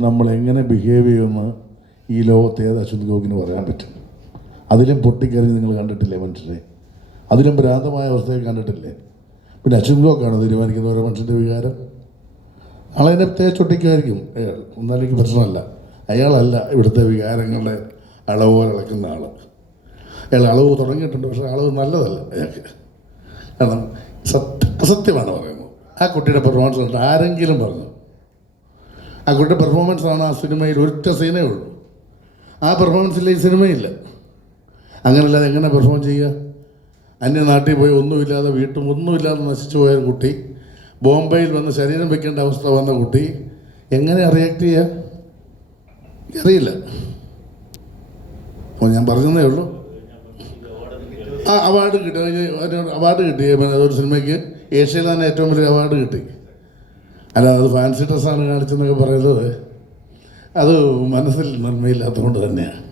നമ്മൾ എങ്ങനെ ബിഹേവ് ചെയ്യുമെന്ന് ഈ ലോകത്തെ ഏത് അശ്വത് ഗോപിന് പറയാൻ പറ്റും? അതിലും പൊട്ടിക്കറി നിങ്ങൾ കണ്ടിട്ടില്ലേ മനുഷ്യരെ? അതിലും ഭ്രാന്തമായ അവസ്ഥയെ കണ്ടിട്ടില്ലേ? പിന്നെ അശ്വത് ഗോക്കാണ് തീരുമാനിക്കുന്ന ഓരോ മനുഷ്യന്റെ വികാരം. ആളതിനെ തേച്ചൊട്ടിക്കുമായിരിക്കും അയാൾ എന്നാലും എനിക്ക് പ്രശ്നമല്ല. അയാളല്ല ഇവിടുത്തെ വികാരങ്ങളുടെ അളവ് ഇളക്കുന്ന ആൾ അയാൾ അളവ് തുടങ്ങിയിട്ടുണ്ട് പക്ഷേ അളവ് നല്ലതല്ല അയാൾക്ക്. കാരണം സത്യ അസത്യമാണ് പറയുന്നത്. ആ കുട്ടിയുടെ പെർഫോമൻസ് കണ്ടിട്ട് ആരെങ്കിലും പറഞ്ഞു ആ കുട്ടി പെർഫോമൻസ് ആണ് ആ സിനിമയിൽ ഒറ്റ സീനേ ഉള്ളൂ. ആ പെർഫോമൻസിൽ ഈ സിനിമയില്ല. അങ്ങനല്ലാതെ എങ്ങനെ പെർഫോം ചെയ്യുക അന്യ നാട്ടിൽ പോയി ഒന്നുമില്ലാതെ വീട്ടും ഒന്നുമില്ലാതെ നശിച്ചു പോയ കുട്ടി ബോംബെയിൽ വന്ന് ശരീരം വെക്കേണ്ട അവസ്ഥ വന്ന കുട്ടി എങ്ങനെ റിയാക്ട് ചെയ്യുക അറിയില്ല അപ്പോൾ ഞാൻ പറഞ്ഞതേ ഉള്ളൂ. ആ അവാർഡ് കിട്ടി. അവാർഡ് കിട്ടി. ഒരു സിനിമയ്ക്ക് ഏഷ്യയിൽ തന്നെ ഏറ്റവും വലിയ അവാർഡ് കിട്ടി. അല്ലാതെ അത് ഫാൻസി ഡ്രസ്സാണ് കാണിച്ചെന്നൊക്കെ പറയുന്നത്. അത് മനസ്സിൽ നന്മയില്ലാത്തതുകൊണ്ട് തന്നെയാണ്